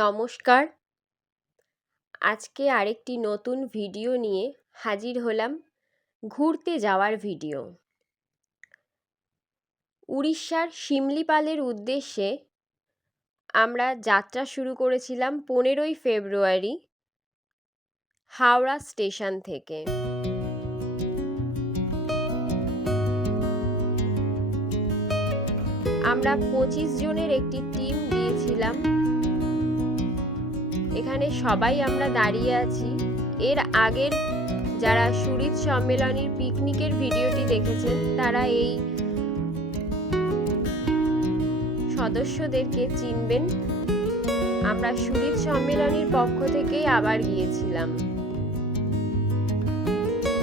নমস্কার। আজকে আরেকটি নতুন ভিডিও নিয়ে হাজির হলাম, ঘুরতে যাওয়ার ভিডিও। উড়িষ্যার শিমলিপালের উদ্দেশ্যে আমরা যাত্রা শুরু করেছিলাম 15ই ফেব্রুয়ারি হাওড়া স্টেশন থেকে। আমরা 25 জনের একটি টিম গিয়েছিলাম। এখানে সবাই আমরা দাঁড়িয়ে আছি। এর আগের যারা সুরিত সম্মেলনীর পিকনিকের ভিডিওটি দেখেছেন তারা এই সদস্যদেরকে চিনবেন। আমরা সুরিত সম্মেলনীর পক্ষ থেকেই আবার গিয়েছিলাম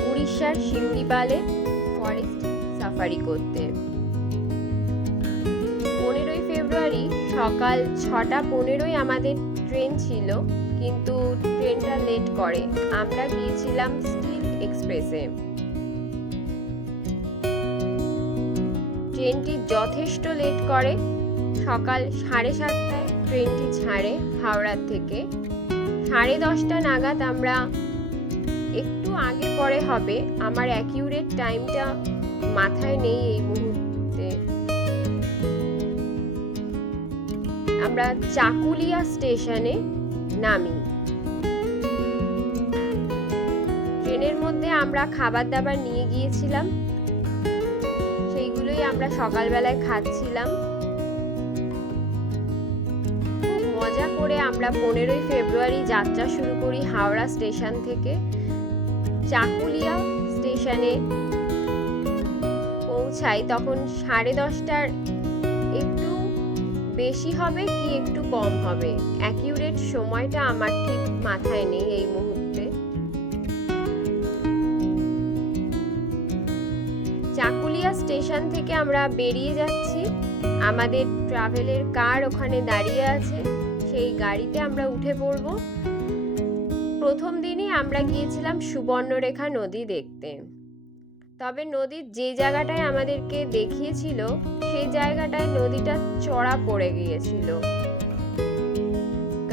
উড়িষ্যার শিমলিপালে ফরেস্ট সাফারি করতে। 15ই ফেব্রুয়ারি সকাল 6:15 আমাদের ট্রেন ছিল, কিন্তু ট্রেনটা লেট করে। আমরা গিয়েছিলাম স্টিল এক্সপ্রেসে। ট্রেনটি যথেষ্ট লেট করে। সকাল 7:30টায় ট্রেনটি ছাড়ে হাওড়া থেকে। 10:30 নাগাদ আমরা, একটু আগে পরে হবে, আমার অ্যাকিউরেট টাইমটা মাথায় নেই এই মুহূর্তে, আমরা চাকুলিয়া স্টেশনে নামি। ট্রেনের মধ্যে আমরা খাবার দাবার নিয়ে গিয়েছিলাম, সেইগুলোই আমরা সকালবেলায় খাচ্ছিলাম। খুব মজা করে আমরা 15ই ফেব্রুয়ারি যাত্রা শুরু করি হাওড়া স্টেশন থেকে। চাকুলিয়া স্টেশনে পৌঁছাই তখন 10:30টার একটু বেশি হবে কি একটু কম হবে, অ্যাকিউরেট সময়টা আমার ঠিক মাথায় নেই এই মুহূর্তে। চাকুলিয়া স্টেশন থেকে আমরা বেরিয়ে যাচ্ছি। আমাদের ট্রাভেলের কার ওখানে দাঁড়িয়ে আছে, সেই গাড়িতে আমরা উঠে পড়ব। প্রথম দিনই আমরা গিয়েছিলাম সুবর্ণরেখা নদী দেখতে। তবে নদীর যে জায়গাটায় আমাদেরকে দেখিয়েছিল সেই জায়গাটায় নদীটা চড়া পড়ে গিয়েছিল।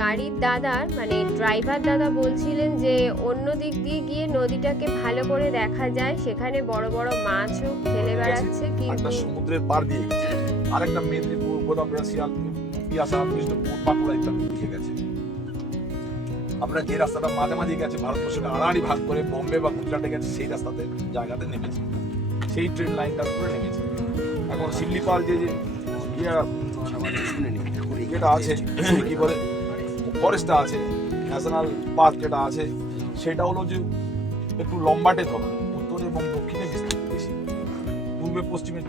গাড়ির দাদা, মানে ড্রাইভার দাদা বলছিলেন যে অন্য দিক দিয়ে গিয়ে নদীটাকে ভালো করে দেখা যায়, সেখানে বড় বড় মাছও খেলে বেড়াচ্ছে। কিন্তু সমুদ্রের পার দিয়ে গেছে, আরেকটা মেদিনীপুর, গোদাবরী, পিয়াসা, বিষ্ণুপুর, বাঁকুড়া ইত্যাদি দিকে গেছে। আমরা যে রাস্তাটা মাঝামাঝি গেছে, ভারতবর্ষকে আড়াআড়ি ভাগ করে বোম্বে বা গুজরাটে গেছে, সেই রাস্তাতে জায়গাতে নেমেছে, সেই ট্রেন লাইনটার উপরে নেমেছে। এখন শিমলিপাল যে যেটা আছে, কি বলে, ফরেস্টটা আছে, ন্যাশনাল পার্ক যেটা আছে, সেটা হলো যে একটু লম্বাটে হবে, উত্তরে এবং দক্ষিণে বিস্তৃত বেশি, পূর্বে পশ্চিমে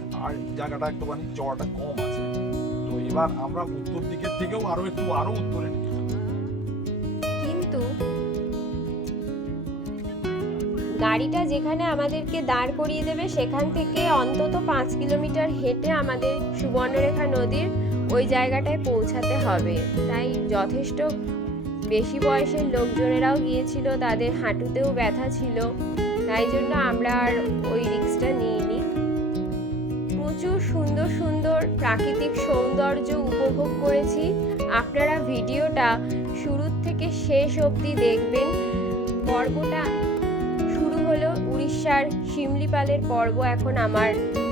জায়গাটা একটুখানি চড়াটা কম আছে। তো এবার আমরা উত্তর দিকের থেকেও আরো উত্তরে নিয়ে, কিন্তু গাড়িটা যেখানে আমাদেরকে দাঁড় করিয়ে দেবে সেখান থেকে অন্তত 5 কিলোমিটার হেঁটে আমাদের সুবর্ণরেখা নদীর ওই জায়গাটায় পৌঁছাতে হবে। তাই যথেষ্ট বেশি বয়সের লোকজনেরাও গিয়েছিল, তাদের হাঁটুতেও ব্যথা ছিল, তাই জন্য আমরা আর ওই রিস্কটা নিইনি। প্রচুর সুন্দর সুন্দর প্রাকৃতিক সৌন্দর্য উপভোগ করেছি। আপনারা ভিডিওটা শুরু থেকে শেষ অবধি দেখবেন। পর্বটা শুরু হলো উড়িষ্যার শিমলিপালের পর্ব, এখন আমার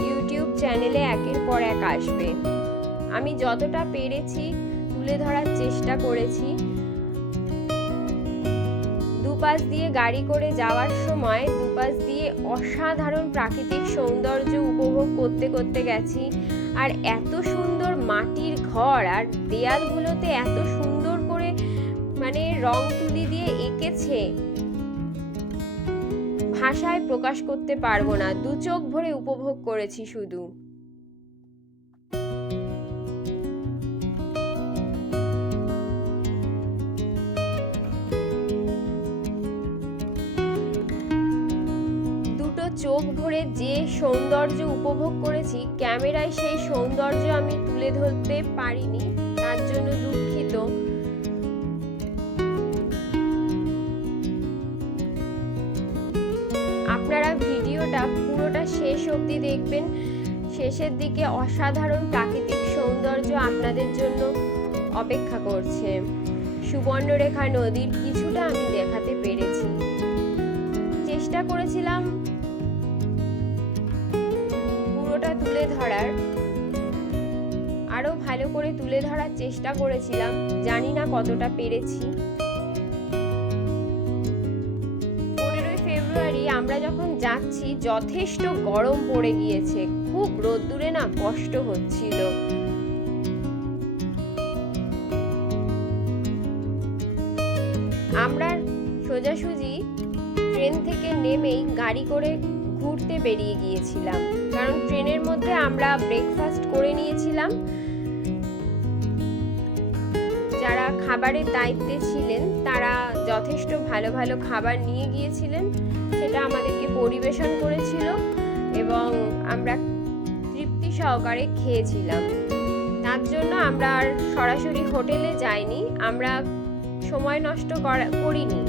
ইউটিউব চ্যানেলে একের পর এক আসবে। আমি যতটা পেরেছি তুলে ধরার চেষ্টা করেছি। দুপাশ দিয়ে গাড়ি করে যাওয়ার সময় দুপাশ দিয়ে অসাধারণ প্রাকৃতিক সৌন্দর্য উপভোগ করতে করতে গেছি। আর এত সুন্দর মাটির ঘর, আর দেয়ালগুলোতে এত সুন্দর করে মানে রং তুলি দিয়ে এঁকেছে, ভাষায় প্রকাশ করতে পারবো না। দু চোখ ভরে উপভোগ করেছি শুধু। চোখ ভরে যে সৌন্দর্য উপভোগ করেছি, ক্যামেরায় সেই সৌন্দর্য আমি তুলে ধরতে পারিনি, তার জন্য দুঃখিত। আপনারা ভিডিওটা পুরোটা শেষ অবধি দেখবেন। শেষের দিকে অসাধারণ প্রাকৃতিক সৌন্দর্য আপনাদের জন্য অপেক্ষা করছে। সুবর্ণরেখা নদীর কিছুটা আমি দেখাতে পেরেছি। চেষ্টা করেছিলাম পুরোটা তুলে ধরার, আরো ভালো করে তুলে ধরার চেষ্টা করেছিলাম, জানি না কতটা পেরেছি। 15ই ফেব্রুয়ারি আমরা যখন যাচ্ছি যথেষ্ট গরম পড়ে গিয়েছে, খুব রোদ্দুরে না কষ্ট হচ্ছিল। আমরা সোজাসুজি ট্রেন থেকে নেমেই গাড়ি করে ঘুরতে বেরিয়ে গিয়েছিলাম, কারণ ট্রেনের মধ্যে আমরা ব্রেকফাস্ট করে নিয়েছিলাম। যারা খাবারের দায়িত্বে ছিলেন তারা যথেষ্ট ভালো ভালো খাবার নিয়ে গিয়েছিলেন, সেটা আমাদেরকে পরিবেশন করেছিল এবং আমরা তৃপ্তি সহকারে খেয়েছিলাম। তার জন্য আমরা আর সরাসরি হোটেলে যাইনি, আমরা সময় নষ্ট করিনি,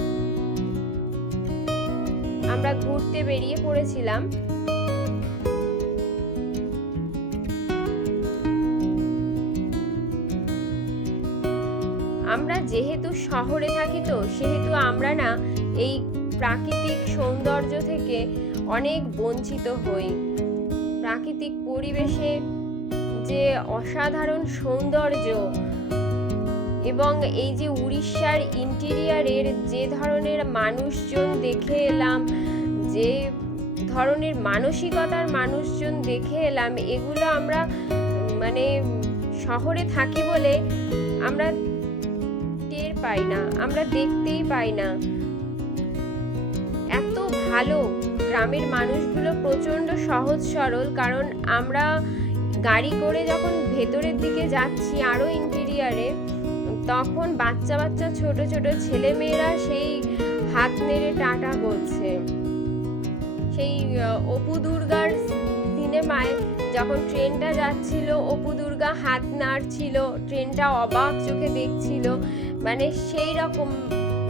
আমরা ঘুরতে বেরিয়ে পড়েছিলাম। আমরা যেহেতু শহরে থাকি তো সেহেতু আমরা না এই প্রাকৃতিক সৌন্দর্য থেকে অনেক বঞ্চিত হই। প্রাকৃতিক পরিবেশে যে অসাধারণ সৌন্দর্য এবং এই যে উড়িষ্যার ইন্টেরিয়ারের যে ধরনের মানুষজন দেখে এলাম, যে ধরনের মানসিকতার মানুষজন দেখে এলাম, এগুলো আমরা মানে শহরে থাকি বলে আমরা টের পাই না, আমরা দেখতেই পাই না। এত ভালো গ্রামের মানুষগুলো, প্রচণ্ড সহজ সরল। কারণ আমরা গাড়ি করে যখন ভেতরের দিকে যাচ্ছি আরো ইন্টেরিয়ারে, তখন বাচ্চা বাচ্চা ছোট ছোট ছেলে মেয়েরা সেই হাত নেড়ে টাটা করছে। সেই অপু দুর্গার সিনেমায় যখন ট্রেনটা যাচ্ছিল, অপু দুর্গা হাত নাড়ছিল, ট্রেনটা অবাক চোখে দেখছিল, মানে সেই রকম।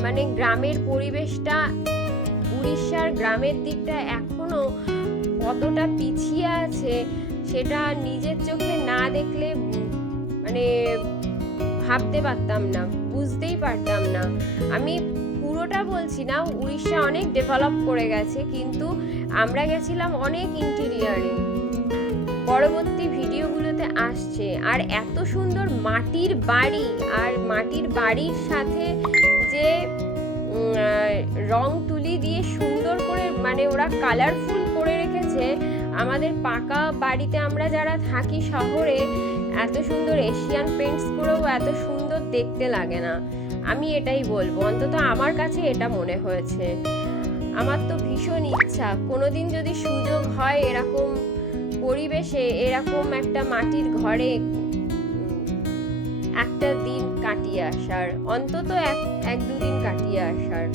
মানে গ্রামের পরিবেশটা, উড়িষ্যার গ্রামের দিকটা এখনো কতটা পিছিয়ে আছে সেটা নিজের চোখে না দেখলে মানে ভাবতে পারতাম না, বুঝতেই পারতাম না। আমি পুরোটা বলছি না, উড়িষ্যা অনেক ডেভেলপ করে গেছে, কিন্তু আমরা গেছিলাম অনেক ইন্টেরিয়ারে, পরবর্তী ভিডিওগুলোতে আসছে। আর এত সুন্দর মাটির বাড়ি, আর মাটির বাড়ির সাথে যে রং তুলি দিয়ে সুন্দর করে মানে ওরা কালারফুল করে রেখেছে। আমাদের পাকা বাড়িতে আমরা যারা থাকি শহরে, এত সুন্দর এশিয়ান পেন্টস করেও এত সুন্দর দেখতে লাগে না। আমি এটাই বলবো, অন্তত আমার কাছে এটা মনে হয়েছে। আমার তো ভীষণ ইচ্ছা কোনোদিন যদি সুযোগ হয় এরকম পরিবেশে, এরকম একটা মাটির ঘরে একটা দিন কাটিয়ে আসার, অন্তত এক দুদিন কাটিয়ে আসার।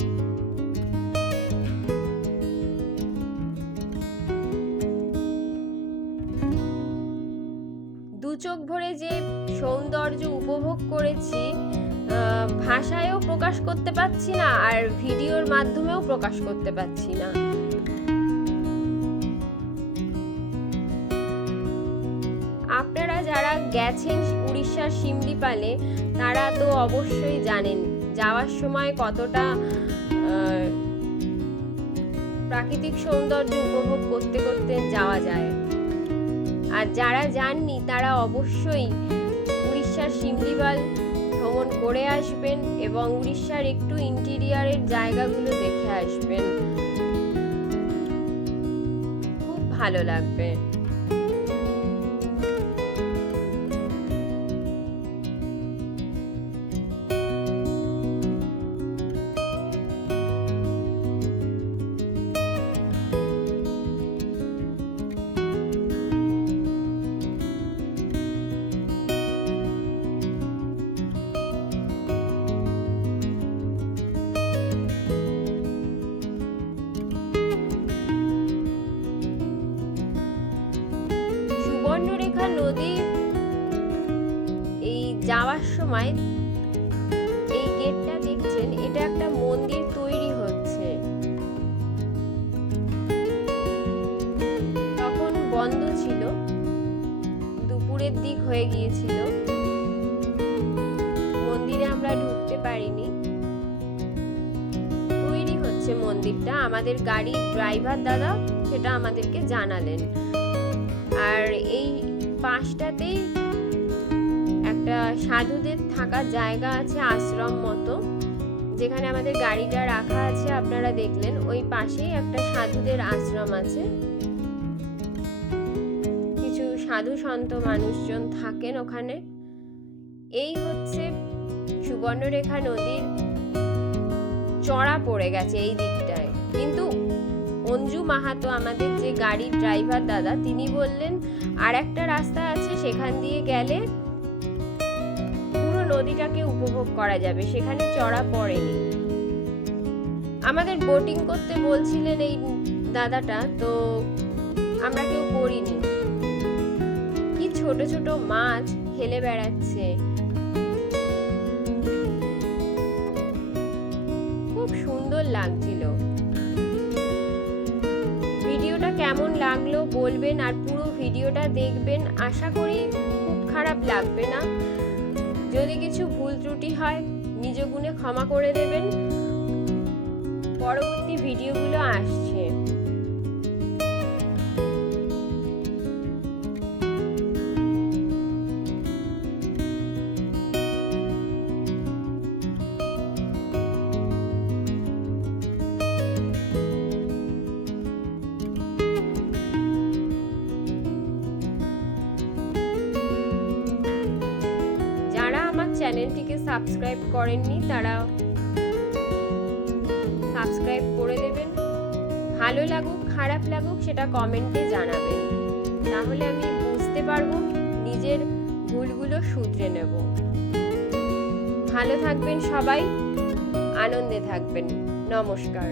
দু চোখ ভরে যে সৌন্দর্য উপভোগ করেছি, ভাষায়ও প্রকাশ করতে পারছি না, আর ভিডিওর মাধ্যমেও প্রকাশ করতে পারছি না। আপনারা যারা গেছেন উড়িষ্যার শিমলিপালে, তারা তো অবশ্যই জানেন যাওয়ার সময় কতটা প্রাকৃতিক সৌন্দর্য উপভোগ করতে করতে যাওয়া যায়। আর যারা যাননি তারা অবশ্যই উড়িষ্যার শিমলিপাল ভ্রমণ করে আসবেন এবং উড়িষ্যার একটু ইন্টেরিয়ারের জায়গাগুলো দেখে আসবেন, খুব ভালো লাগবে। সুবর্ণরেখা নদী এই যাওয়ার সময় এই গেটটা দেখছেন, এটা একটা মন্দির তৈরি হচ্ছে। তখন বন্ধ ছিল, দুপুরের দিক হয়ে গিয়েছিল, মন্দিরে আমরা ঢুকতে পারিনি। তৈরি হচ্ছে মন্দিরটা, আমাদের গাড়ির ড্রাইভার দাদা সেটা আমাদেরকে জানালেন। আর এই পাশটাতেই একটা সাধুদের থাকার জায়গা আছে, আশ্রম মতো, যেখানে আমাদের গাড়িটা রাখা আছে আপনারা দেখলেন। ওই পাশেই একটা সাধুদের আশ্রম আছে, কিছু সাধু সন্ত মানুষজন থাকেন ওখানে। এই হচ্ছে সুবর্ণরেখা নদীর চড়া পড়ে গেছে এই দিকটায়, কিন্তু অঞ্জু মাহাতো আমাদের যে গাড়ির ড্রাইভার দাদা তিনি বললেন আর একটা রাস্তা আছে, সেখান দিয়ে গেলে পুরো নদীটাকে উপভোগ করা যাবে, সেখানে চড়া পড়েনি। আমাদের বোটিং করতে বলছিলেন এই দাদাটা, তো আমরা কেউ করিনি। কি ছোট ছোট মাছ খেলে বেড়াচ্ছে, খুব সুন্দর লাগছিল। ভিডিওটা কেমন লাগলো বলবেন, আর পুরো ভিডিওটা দেখবেন, আশা করি খুব খারাপ লাগবে না। যদি কিছু ভুল ত্রুটি হয় নিজ গুণে ক্ষমা করে দেবেন। পরবর্তী ভিডিওগুলো আসছে। যারা আমার চ্যানেলটিকে সাবস্ক্রাইব করেননি তারা সাবস্ক্রাইব করে দেবেন। ভালো লাগুক খারাপ লাগুক সেটা কমেন্টে জানাবেন, তাহলে আমি বুঝতে পারবো, নিজের ভুলগুলো শুধরে নেব। ভালো থাকবেন সবাই, আনন্দে থাকবেন। নমস্কার।